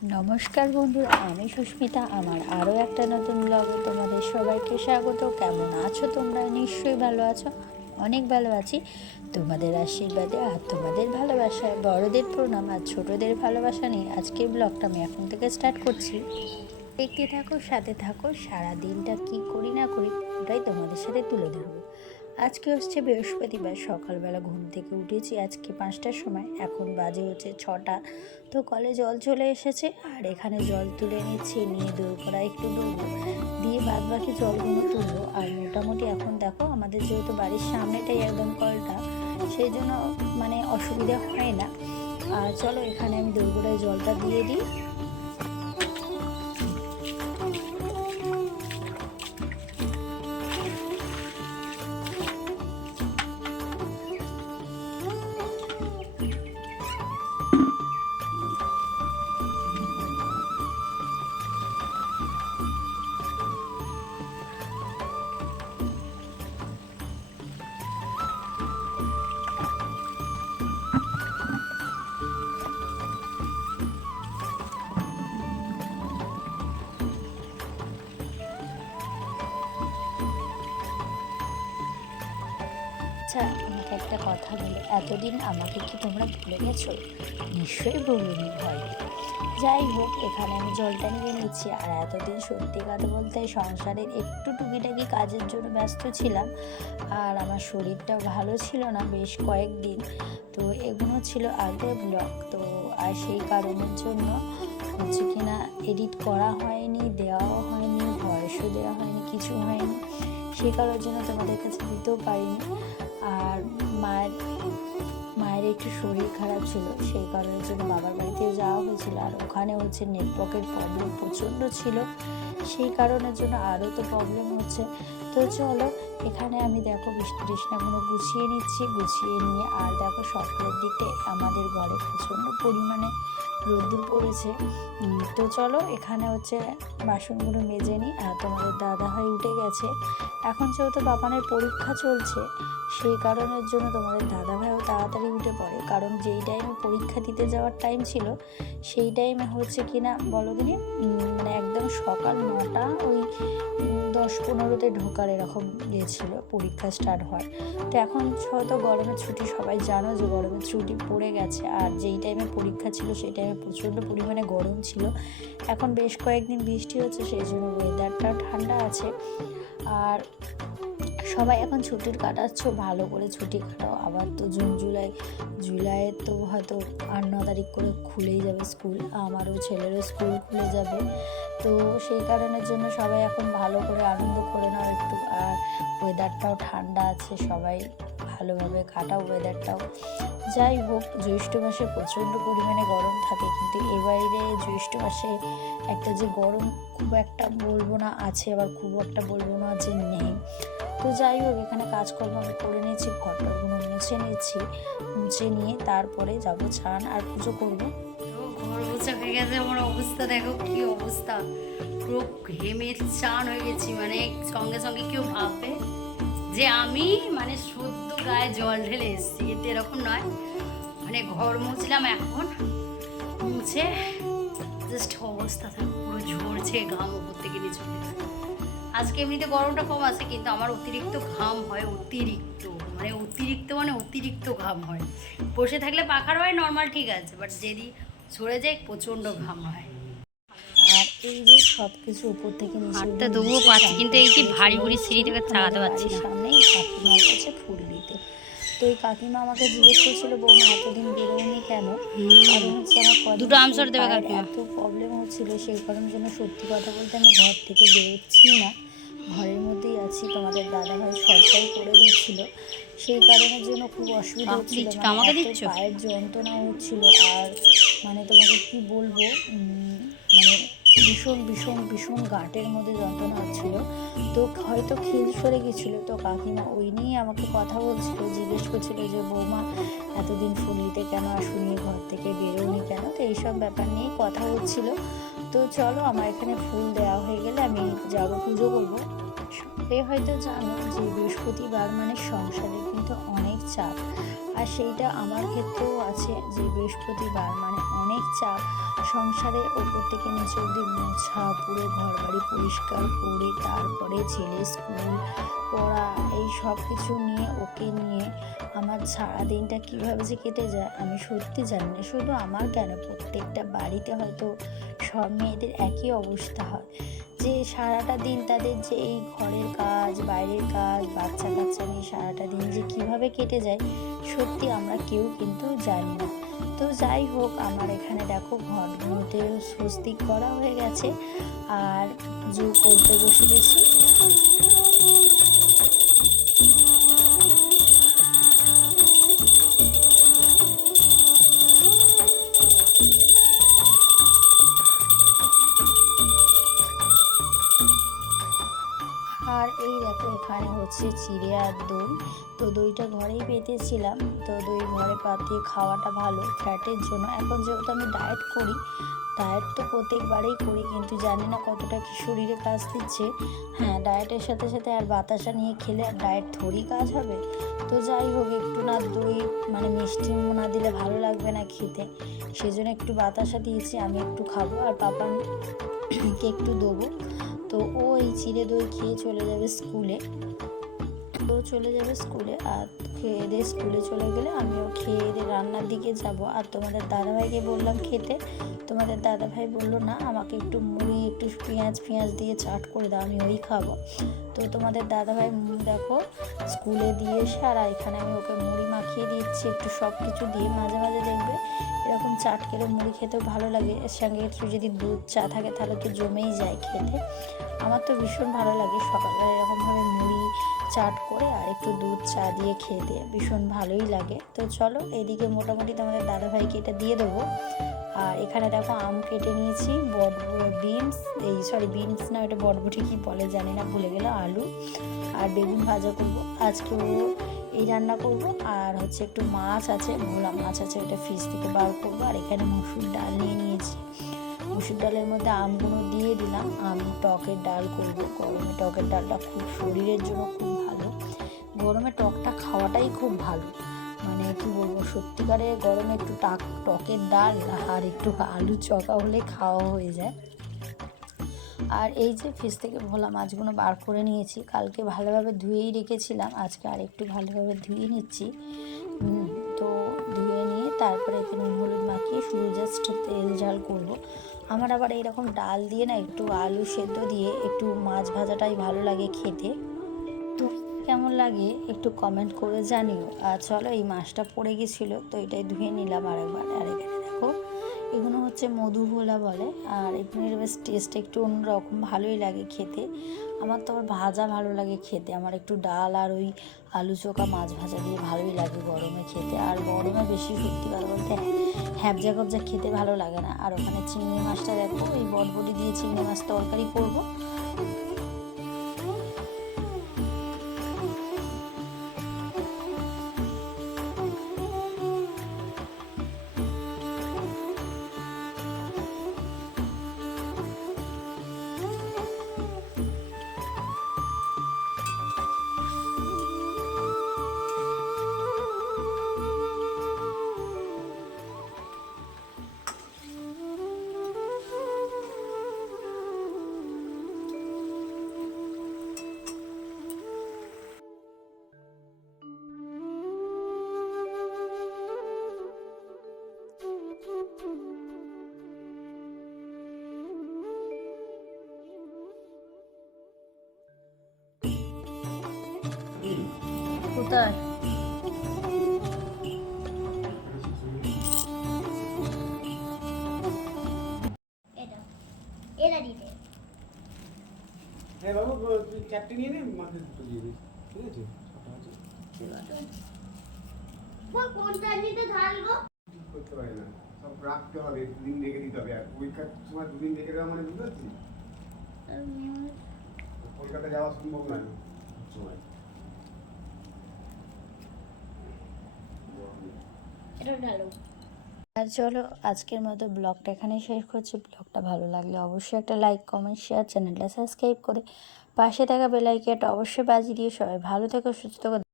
নমস্কার বন্ধুরা, আমি সুস্মিতা। আমার আরও একটা নতুন ব্লগে তোমাদের সবাইকে স্বাগত। কেমন আছো তোমরা? নিশ্চয়ই ভালো আছো। অনেক ভালো আছি তোমাদের আশীর্বাদে আর তোমাদের ভালোবাসায়। বড়দের প্রণাম আর ছোটদের ভালোবাসা নিয়ে আজকের ব্লগটা আমি এখন থেকে স্টার্ট করছি। দেখতে থাকো, সাথে থাকো। সারা দিনটা কি করি না করি ওটাই তোমাদের সাথে তুলে ধরবো। আজকে হচ্ছে বৃহস্পতিবার। সকালবেলা ঘুম থেকে উঠেছি আজকে 5টার সময়, এখন বাজে হচ্ছে 6টা। তো কলে জল চলে এসেছে আর এখানে জল তুলে নিচ্ছি, নিয়ে দৌড় করা একটু দৌড়বো, দিয়ে বাদ বাকি জলগুলো তুলবো। আর মোটামুটি এখন দেখো, আমাদের যেহেতু বাড়ির সামনেটাই একদম কলটা, সেই জন্য অসুবিধা হয় না। আর চলো, এখানে আমি দৌড় জলটা দিয়ে দিই। আচ্ছা, আমাকে একটা কথা বলো, এতদিন আমাকে কি তোমরা ভুলে গেছো? নিশ্চয়ই ভুলিনি, ভয়। যাই হোক, এখানে আমি জলটা নিয়ে নিচ্ছি। আর এতদিন সত্যি কথা বলতে সংসারের একটু টুকিটাকি কাজের জন্য ব্যস্ত ছিলাম, আর আমার শরীরটাও ভালো ছিল না বেশ কয়েকদিন। তো এগুলো ছিল আগের ব্লগ। তো আর সেই কারণের জন্য হচ্ছে কিনা এডিট করা হয়নি, দেওয়াও হয়নি, ভয়েসও দেওয়া হয়নি, কিছু হয়নি। সেই কারণের জন্য তোমাদের কাছে দিতেও পারিনি। আর মায়ের একটু শরীর খারাপ ছিল, সেই কারণের জন্য বাবার বাড়িতে যাওয়া হয়েছিল। আর ওখানে হচ্ছে নেটওয়ার্কের প্রবলেম প্রচণ্ড ছিল, সেই কারণের জন্য আরও তো প্রবলেম হচ্ছে। তো চলো, এখানে আমি দেখো বিছনাগুলো গুছিয়ে নিচ্ছি। গুছিয়ে নিয়ে আর দেখো, সকালের দিকে আমাদের ঘরে প্রচণ্ড পরিমাণে রোদ্দুর পড়েছে। তো চলো, এখানে হচ্ছে বাসনগুলো মেজে নিই। আর তোমাদের দাদা ভাই উঠে গেছে। এখন যেহেতু বাবানের পরীক্ষা চলছে, সেই কারণের জন্য তোমাদের দাদাভাইও তাড়াতাড়ি উঠে পড়ে। কারণ যেই টাইমে পরীক্ষা দিতে যাওয়ার টাইম ছিল, সেই টাইমে হচ্ছে কিনা বলো দিনই একদম সকাল 9টা ওই 10-15তে ঢোকার এরকম ছিল, পরীক্ষা স্টার্ট হয়। তো এখন হয়তো গরমের ছুটি, সবাই জানো যে গরমের ছুটি পড়ে গেছে। আর যেই টাইমে পরীক্ষা ছিল সেই টাইমে প্রচণ্ড পরিমাণে গরম ছিল। এখন বেশ কয়েকদিন বৃষ্টি হচ্ছে, সেই জন্য ওয়েদারটাও ঠান্ডা আছে। আর সবাই এখন ছুটির কাটাচ্ছ, ভালো করে ছুটি কাটাও। আবার তো জুলাইয়ের তো হয়তো 8-9 তারিখ করে খুলেই যাবে স্কুল। আমারও ছেলেরও স্কুল খুলে যাবে। তো সেই কারণের জন্য সবাই এখন ভালো করে আনন্দ করে নাও একটু। আর ওয়েদারটাও ঠান্ডা আছে, সবাই ভালোভাবে কাটাও ওয়েদারটাও। যাই হোক, জ্যৈষ্ঠ মাসে প্রচণ্ড পরিমাণে গরম থাকে, কিন্তু এবারে জ্যৈষ্ঠ মাসে একটা যে গরম খুব একটা বলবো না আছে, আবার খুব একটা বলবো না যে নেই। তো যাই হোক, এখানে কাজকর্ম আমি করে নিয়েছি, ঘরটাগুলো মুছে নিচ্ছি। মুছে নিয়ে তারপরে যাবো ছান আর পুজো করবো। তো ঘর মোছা হয়ে গেছে, আমার অবস্থা দেখো কি অবস্থা, পুরো ঘেমে চান হয়ে গেছি। সঙ্গে সঙ্গে কেউ ভাববে যে আমি সদ্য গায়ে জল ঢেলে এসেছি, এতে এরকম নয়। ঘর মুছলাম এখন, মুছে জাস্ট অবস্থা থাকে পুরো ঝরছে ঘাম উপর থেকে নিচে। আজকে এমনিতে গরমটা কম আছে, কিন্তু আমার অতিরিক্ত ঘাম হয়, অতিরিক্ত ঘাম হয়। বসে থাকলে পাখার হয় নর্মাল, ঠিক আছে, বাট যদি সরে যায় প্রচণ্ড ঘাম হয়। আর এই যে সব কিছু উপর থেকে হাঁটতে তবুও পাচ্ছি, কিন্তু এই যে ভারী ভুরি সিঁড়ি থেকে চালাতে পারছি না। সামনেই কাকিমার কাছে ফুল দিতে। তো এই কাকিমা আমাকে জিজ্ঞেস করছিল, বৌমা এতদিন বেরোয়নি কেন? কারণ হচ্ছে আমার দুটো আমসর দেবে কাকিমা। এত প্রবলেম হচ্ছিল, সেই কারণের জন্য সত্যি কথা বলতে আমি ঘর থেকে বেরোচ্ছি না, ঘরের মধ্যেই আছি। তোমাদের দাদাভাই সরকারি করে দিচ্ছিল, সেই কারণের জন্য খুব অসুবিধা হচ্ছিল। পায়ের যন্ত্রণা হচ্ছিল। আর তোমাকে কি বলবো, ভীষণ ভীষণ ভীষণ গাঁটের মধ্যে যন্ত্রণা হচ্ছিল। তো হয়তো খিল সরে গেছিলো। তো কাকিমা ওই নিয়েই আমাকে কথা বলছিল, জিজ্ঞেস করছিল যে বৌমা এতদিন ফুল নিতে কেন আসুনি, ঘর থেকে বেরোনি কেন? তো এইসব ব্যাপার নিয়েই কথা হচ্ছিল। তো চলো, আমার এখানে ফুল দেওয়া হয়ে গেলে আমি যাবো, পুজো করবো। হয়তো জানো যে বৃহস্পতিবার সংসারে কিন্তু অনেক চাপ। আর সেইটা আমার ক্ষেত্রেও আছে, যে বৃহস্পতিবার অনেক অনেক চাপ, সংসারের ওপর থেকে নিচে অবধি মোছা, পুরো ঘর বাড়ি পরিষ্কার করে তারপরে ছেলে স্কুল পড়া, এই সব কিছু নিয়ে ওকে নিয়ে আমার সারাদিনটা কীভাবে যে কেটে যায় আমি সত্যি জানি না। শুধু আমার কেন, প্রত্যেকটা বাড়িতে হয়তো সব মেয়েদের একই অবস্থা হয়, যে সারাটা দিন তাদের যে এই ঘরের কাজ, বাইরের কাজ, বাচ্চা কাচ্চা নিয়ে সারাটা দিন যে কীভাবে কেটে যায় সত্যি আমরা কেউ কিন্তু জানি না। তো যাই হোক, আমার এখানে দেখো ঘরগুলোতে স্বস্তিক করা হয়ে গেছে আর করতে বসে গেছি। আর এই দেখো এখানে হচ্ছে চিড়ে আর দই। তো দইটা ঘরেই পেতেছিলাম, তো দই ঘরে পাতিয়ে খাওয়াটা ভালো ফ্যাটের জন্য। এখন যেহেতু আমি ডায়েট করি, ডায়েট তো প্রত্যেকবারেই করি, কিন্তু জানি না কতটা কি শরীরে কাজ দিচ্ছে। হ্যাঁ, ডায়েটের সাথে সাথে আর বাতাসা নিয়ে খেলে আর ডায়েট থোড়ি কাজ হবে। তো যাই হোক, একটু না দই মানে মিষ্টি না দিলে ভালো লাগবে না খেতে, সেজন্য একটু বাতাসা দিয়েছি, আমি একটু খাবো আর পাপাকে একটু দেবো। তো ও এই চিড়ে দই খেয়ে চলে যাবে স্কুলে, তো চলে যাবে স্কুলে আর খেয়ে দিয়ে স্কুলে চলে গেলে আমিও খেয়ে দিয়ে রান্নার দিকে যাব। আর তোমাদের দাদাভাইকে বললাম খেতে, তোমাদের দাদাভাই বললো না, আমাকে একটু মুড়ি একটু পেঁয়াজ দিয়ে চাট করে দাও, আমি ওই খাবো। তো তোমাদের দাদাভাই দেখো স্কুলে দিয়ে এসে আর এখানে আমি ওকে মুড়ি মাখিয়ে দিচ্ছি একটু সব কিছু দিয়ে। মাঝে মাঝে দেখবে এরকম চাট করে মুড়ি খেতেও ভালো লাগে, এর সঙ্গে একটু যদি দুধ চা থাকে তাহলে তো জমেই যায় খেতে। আমার তো ভীষণ ভালো লাগে সকালে এরকমভাবে মুড়ি চাট করে আর একটু দুধ চা দিয়ে খেতে, ভীষণ ভালোই লাগে। তো চলো, এদিকে মোটামুটি তোমাদের দাদাভাইকে এটা দিয়ে দেবো। আর এখানে দেখো আম কেটে নিয়েছি, বিনস না, ওটা বটবটি কি বলে জানি না, ভুলে গেলাম। আলু আর বেগুন ভাজা করব আজকে, এই রান্না করব। আর হচ্ছে একটু মাছ আছে, ভোলা মাছ আছে, ওটা ফ্রিজ থেকে বার করবো। আর এখানে মুসুর ডাল নিয়ে নিয়েছি, মুসুর ডালের মধ্যে আমগুলো দিয়ে দিলাম। আমি টকের ডাল করব, গরমে টকের ডালটা খুব শরীরের জন্য খুব ভালো, গরমে টকটা খাওয়াটাই খুব ভালো। মানে কি বলবো, সত্যিকারের গরমে একটু টকের ডাল আর একটু আলু চকা হলে খাওয়া হয়ে যায়। আর এই যে ফ্রিজ থেকে ভোলা মাছগুলো বার করে নিয়েছি, কালকে ভালোভাবে ধুয়েই রেখেছিলাম, আজকে আর একটু ভালোভাবে ধুয়ে নিচ্ছি। তো ধুয়ে নিয়ে তারপরে এখানে হলুদ মাখিয়ে শুধু জাস্ট তেল ঝাল করব। আমার আবার এইরকম ডাল দিয়ে না একটু আলু সেদ্ধ দিয়ে একটু মাছ ভাজাটাই ভালো লাগে খেতে। তো কেমন লাগে একটু কমেন্ট করে জানিও। আর চলো, এই মাছটা পড়ে গেছিলো তো এটাই ধুয়ে নিলাম আরেকবার। আর এখানে দেখো এগুলো হচ্ছে মধু ভোলা বলে, আর এগুলোর বেশ টেস্ট একটু অন্যরকম, ভালোই লাগে খেতে। আমার তো আবার ভাজা ভালো লাগে খেতে, আমার একটু ডাল আর ওই আলু চোখা মাছ ভাজা দিয়ে ভালোই লাগে গরমে খেতে। আর গরমে বেশি সত্যি কথা বলতে হ্যাবজা কবজা খেতে ভালো লাগে না। আর ওখানে চিংড়ি মাছটা দেখো, এই বটবটি দিয়ে চিংড়ি মাছ তরকারি করবো। কোথায় এটা এটা দিতে হ্যাঁ বাবু, তুই চারটে নিয়ে নে, মাকে দুটো দিয়ে দিস, ঠিক আছে? কোনটা নিতে ঢালবো ঠিক করতে পারে না, সব রাখতে হবে, দুদিন রেখে দিতে হবে। আর পরীক্ষার সময় দুদিন রেখে দেওয়া মানে বুঝতে পারছিস, কলকাতা যাওয়া সম্ভব নয় সময়। এটা ঢালো। আর চলো, আজকের মতো ব্লগটা এখানে শেষ করছি। ব্লগটা ভালো লাগলে অবশ্যই একটা লাইক, কমেন্ট, শেয়ার, চ্যানেলটা সাবস্ক্রাইব করে পাশে থাকা বেল আইকনটা অবশ্যই বাজিয়ে দিয়ে সবাই ভালো থেকো, সুস্থ থেকো।